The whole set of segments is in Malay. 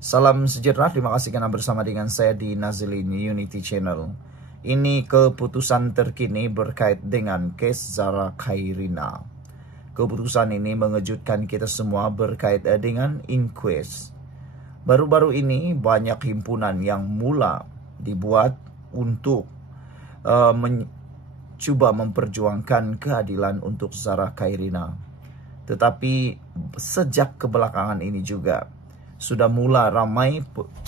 Salam sejahtera, terima kasih karena bersama dengan saya di Nazilin Unity Channel. Ini keputusan terkini berkait dengan kes Zara Khairina. Keputusan ini mengejutkan kita semua berkait dengan inquest. Baru-baru ini banyak himpunan yang mula dibuat untuk mencoba memperjuangkan keadilan untuk Zara Khairina. Tetapi sejak kebelakangan ini juga sudah mula ramai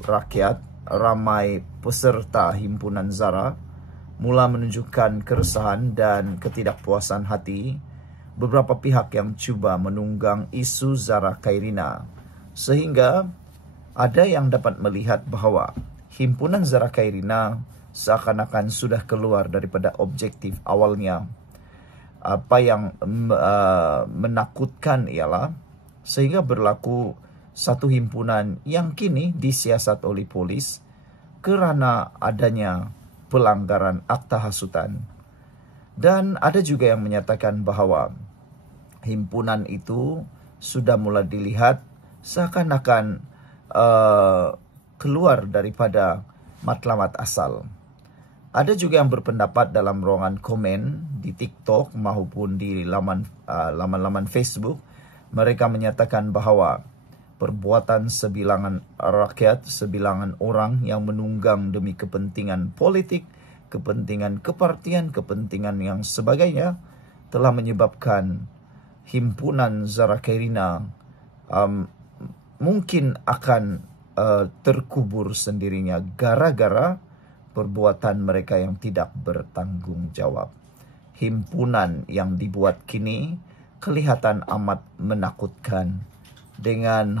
rakyat, ramai peserta himpunan Zara mula menunjukkan keresahan dan ketidakpuasan hati beberapa pihak yang cuba menunggang isu Zara Khairina, sehingga ada yang dapat melihat bahwa himpunan Zara Khairina seakan-akan sudah keluar daripada objektif awalnya. Apa yang menakutkan ialah sehingga berlaku satu himpunan yang kini disiasat oleh polis kerana adanya pelanggaran akta hasutan. Dan ada juga yang menyatakan bahawa himpunan itu sudah mula dilihat seakan-akan keluar daripada matlamat asal. Ada juga yang berpendapat dalam ruangan komen di TikTok maupun di laman-laman Facebook, mereka menyatakan bahawa perbuatan sebilangan rakyat, sebilangan orang yang menunggang demi kepentingan politik, kepentingan kepartian, kepentingan yang sebagainya telah menyebabkan himpunan Zara Khairina mungkin akan terkubur sendirinya gara-gara perbuatan mereka yang tidak bertanggung jawab. Himpunan yang dibuat kini kelihatan amat menakutkan dengan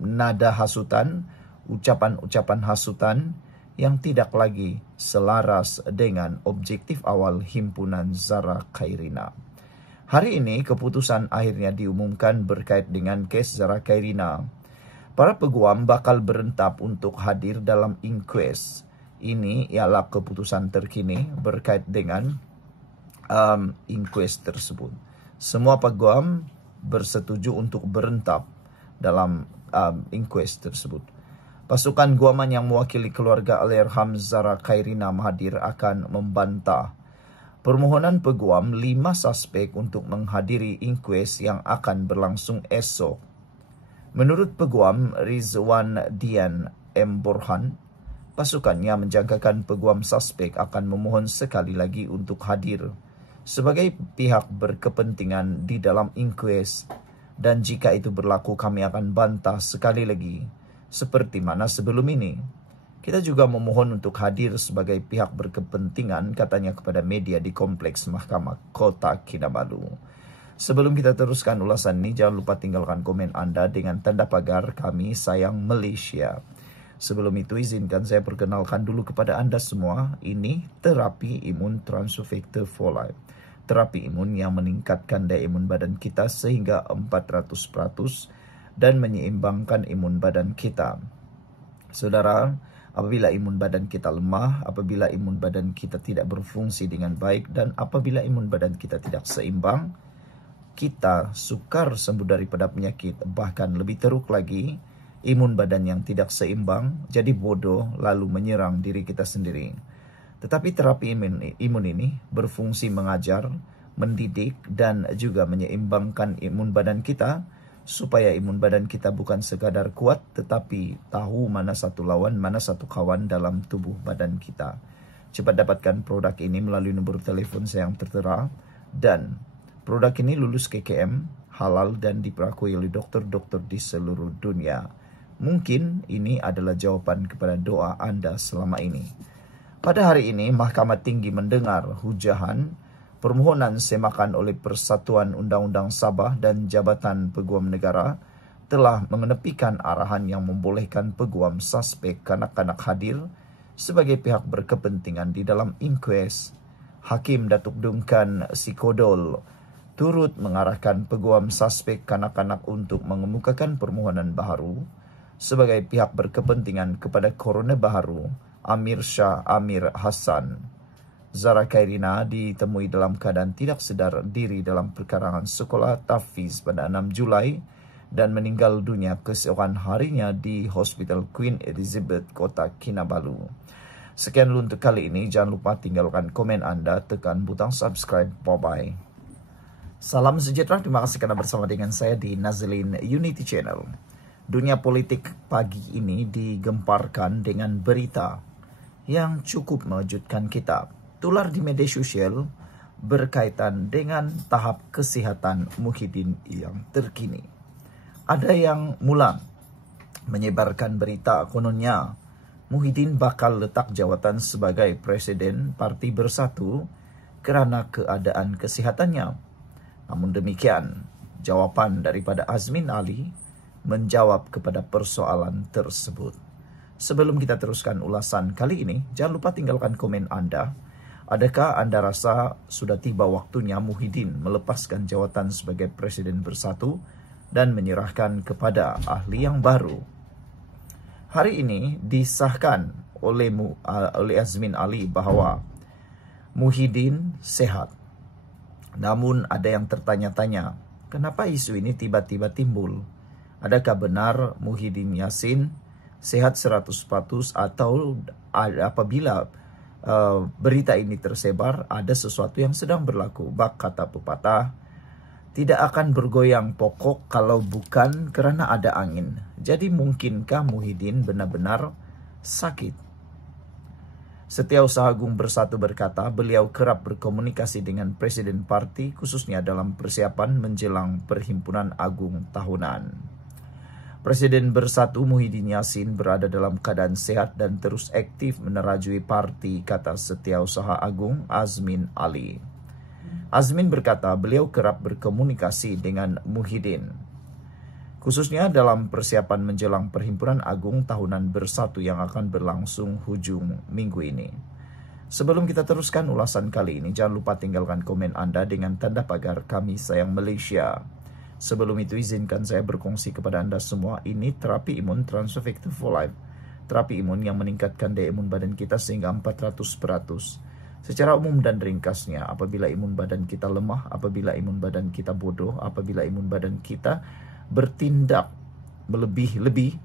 nada hasutan, ucapan-ucapan hasutan yang tidak lagi selaras dengan objektif awal himpunan Zara Khairina. Hari ini keputusan akhirnya diumumkan berkait dengan kes Zara Khairina. Para peguam bakal berentap untuk hadir dalam inquest. Ini ialah keputusan terkini berkait dengan inquest tersebut. Semua peguam bersetuju untuk berentap dalam inquest tersebut. Pasukan guaman yang mewakili keluarga Allahyarham Zara Khairina hadir akan membantah permohonan peguam 5 suspek untuk menghadiri inquest yang akan berlangsung esok. Menurut peguam Rizwan Dian M. Borhan, pasukannya menjangkakan peguam suspek akan memohon sekali lagi untuk hadir sebagai pihak berkepentingan di dalam inquest, dan jika itu berlaku kami akan bantah sekali lagi seperti mana sebelum ini. Kita juga memohon untuk hadir sebagai pihak berkepentingan, katanya kepada media di Kompleks Mahkamah Kota Kinabalu. Sebelum kita teruskan ulasan ini, jangan lupa tinggalkan komen Anda dengan tanda pagar Kami Sayang Malaysia. Sebelum itu, izinkan saya perkenalkan dulu kepada Anda semua, ini terapi imun Transufactor for Life. Terapi imun yang meningkatkan daya imun badan kita sehingga 400% dan menyeimbangkan imun badan kita. Saudara, apabila imun badan kita lemah, apabila imun badan kita tidak berfungsi dengan baik, dan apabila imun badan kita tidak seimbang, kita sukar sembuh daripada penyakit. Bahkan lebih teruk lagi, imun badan yang tidak seimbang jadi bodoh lalu menyerang diri kita sendiri. Tetapi terapi imun ini berfungsi mengajar, mendidik, dan juga menyeimbangkan imun badan kita supaya imun badan kita bukan sekadar kuat tetapi tahu mana satu lawan, mana satu kawan dalam tubuh badan kita. Cepat dapatkan produk ini melalui nombor telefon saya yang tertera, dan produk ini lulus KKM, halal, dan diperakui oleh dokter-dokter di seluruh dunia. Mungkin ini adalah jawaban kepada doa Anda selama ini. Pada hari ini, Mahkamah Tinggi mendengar hujahan permohonan semakan oleh Persatuan Undang-Undang Sabah dan Jabatan Peguam Negara telah mengenepikan arahan yang membolehkan peguam suspek kanak-kanak hadir sebagai pihak berkepentingan di dalam inquest. Hakim Datuk Duncan Sikodol turut mengarahkan peguam suspek kanak-kanak untuk mengemukakan permohonan baharu sebagai pihak berkepentingan kepada Coroner baharu Amir Shah Amir Hassan. Zara Khairina ditemui dalam keadaan tidak sedar diri dalam perkarangan sekolah Tafiz pada 6 Julai dan meninggal dunia keesokan harinya di Hospital Queen Elizabeth, Kota Kinabalu. Sekian dulu untuk kali ini. Jangan lupa tinggalkan komen Anda, tekan butang subscribe. Bye-bye. Salam sejahtera, terima kasih karena bersama dengan saya di Nazlin Unity Channel. Dunia politik pagi ini digemparkan dengan berita yang cukup mengejutkan kita. Tular di media sosial berkaitan dengan tahap kesehatan Muhyiddin yang terkini. Ada yang mula menyebarkan berita kononnya Muhyiddin bakal letak jawatan sebagai Presiden Parti Bersatu kerana keadaan kesehatannya. Namun demikian, jawapan daripada Azmin Ali menjawab kepada persoalan tersebut. Sebelum kita teruskan ulasan kali ini, jangan lupa tinggalkan komen Anda. Adakah Anda rasa sudah tiba waktunya Muhyiddin melepaskan jawatan sebagai Presiden Bersatu dan menyerahkan kepada ahli yang baru? Hari ini disahkan oleh Azmin Ali bahawa Muhyiddin sehat. Namun ada yang tertanya-tanya, kenapa isu ini tiba-tiba timbul? Adakah benar Muhyiddin Yassin sehat 100% atau apabila berita ini tersebar ada sesuatu yang sedang berlaku? Bak kata pepatah, tidak akan bergoyang pokok kalau bukan kerana ada angin. Jadi mungkinkah Muhyiddin benar-benar sakit? Setiausaha Agung Bersatu berkata beliau kerap berkomunikasi dengan Presiden Parti khususnya dalam persiapan menjelang Perhimpunan Agung tahunan. Presiden Bersatu Muhyiddin Yassin berada dalam keadaan sehat dan terus aktif menerajui parti, kata Setiausaha Agung Azmin Ali. Azmin berkata beliau kerap berkomunikasi dengan Muhyiddin, khususnya dalam persiapan menjelang Perhimpunan Agung Tahunan Bersatu yang akan berlangsung hujung minggu ini. Sebelum kita teruskan ulasan kali ini, jangan lupa tinggalkan komen Anda dengan tanda pagar Kami Sayang Malaysia. Sebelum itu izinkan saya berkongsi kepada Anda semua, ini terapi imun Transfective for Life. Terapi imun yang meningkatkan daya imun badan kita sehingga 400%. Secara umum dan ringkasnya, apabila imun badan kita lemah, apabila imun badan kita bodoh, apabila imun badan kita bertindak melebih-lebih,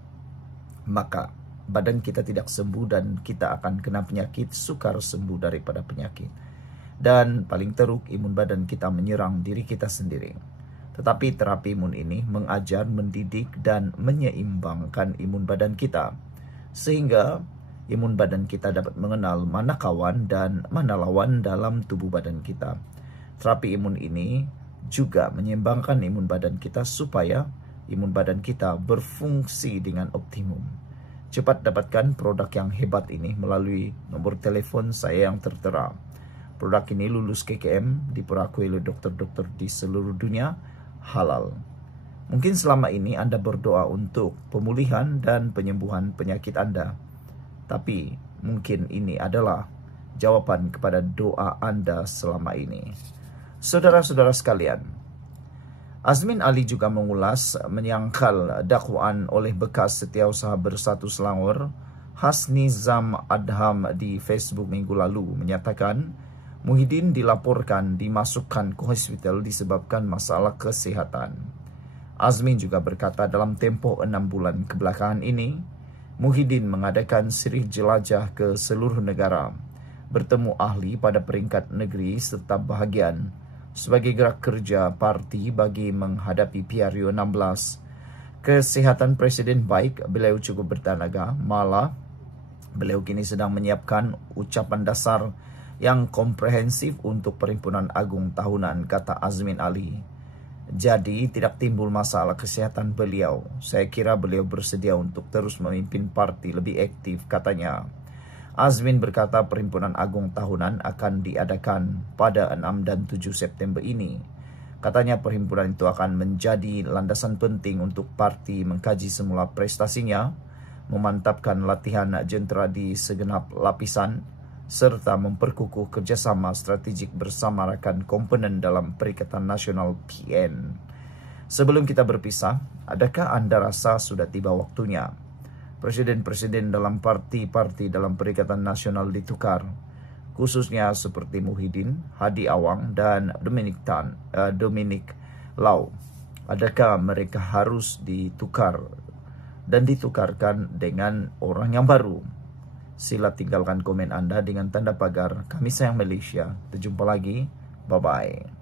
maka badan kita tidak sembuh dan kita akan kena penyakit, sukar sembuh daripada penyakit. Dan paling teruk, imun badan kita menyerang diri kita sendiri. Tetapi terapi imun ini mengajar, mendidik, dan menyeimbangkan imun badan kita, sehingga imun badan kita dapat mengenal mana kawan dan mana lawan dalam tubuh badan kita. Terapi imun ini juga menyeimbangkan imun badan kita supaya imun badan kita berfungsi dengan optimum. Cepat dapatkan produk yang hebat ini melalui nomor telefon saya yang tertera. Produk ini lulus KKM, diperakui oleh dokter-dokter di seluruh dunia, halal. Mungkin selama ini Anda berdoa untuk pemulihan dan penyembuhan penyakit Anda. Tapi mungkin ini adalah jawaban kepada doa Anda selama ini. Saudara-saudara sekalian, Azmin Ali juga mengulas menyangkal dakwaan oleh bekas Setiausaha Bersatu Selangor, Hasni Zam Adham di Facebook minggu lalu menyatakan Muhyiddin dilaporkan dimasukkan ke hospital disebabkan masalah kesehatan. Azmin juga berkata dalam tempoh 6 bulan kebelakangan ini, Muhyiddin mengadakan siri jelajah ke seluruh negara, bertemu ahli pada peringkat negeri serta bahagian sebagai gerak kerja parti bagi menghadapi PRU 16. Kesehatan Presiden baik, beliau cukup bertenaga, malah beliau kini sedang menyiapkan ucapan dasar yang komprehensif untuk Perhimpunan Agung Tahunan, kata Azmin Ali. Jadi tidak timbul masalah kesehatan beliau. Saya kira beliau bersedia untuk terus memimpin parti lebih aktif, katanya. Azmin berkata Perhimpunan Agung Tahunan akan diadakan pada 6 dan 7 September ini. Katanya perhimpunan itu akan menjadi landasan penting untuk parti mengkaji semula prestasinya, memantapkan latihan jentera di segenap lapisan, serta memperkukuh kerjasama strategik bersama rakan komponen dalam Perikatan Nasional PN. Sebelum kita berpisah, adakah Anda rasa sudah tiba waktunya presiden-presiden dalam parti-parti dalam Perikatan Nasional ditukar, khususnya seperti Muhyiddin, Hadi Awang, dan Dominic Lau? Adakah mereka harus ditukar dan ditukarkan dengan orang yang baru? Sila tinggalkan komen Anda dengan tanda pagar Kami Sayang Malaysia. Terjumpa lagi. Bye-bye.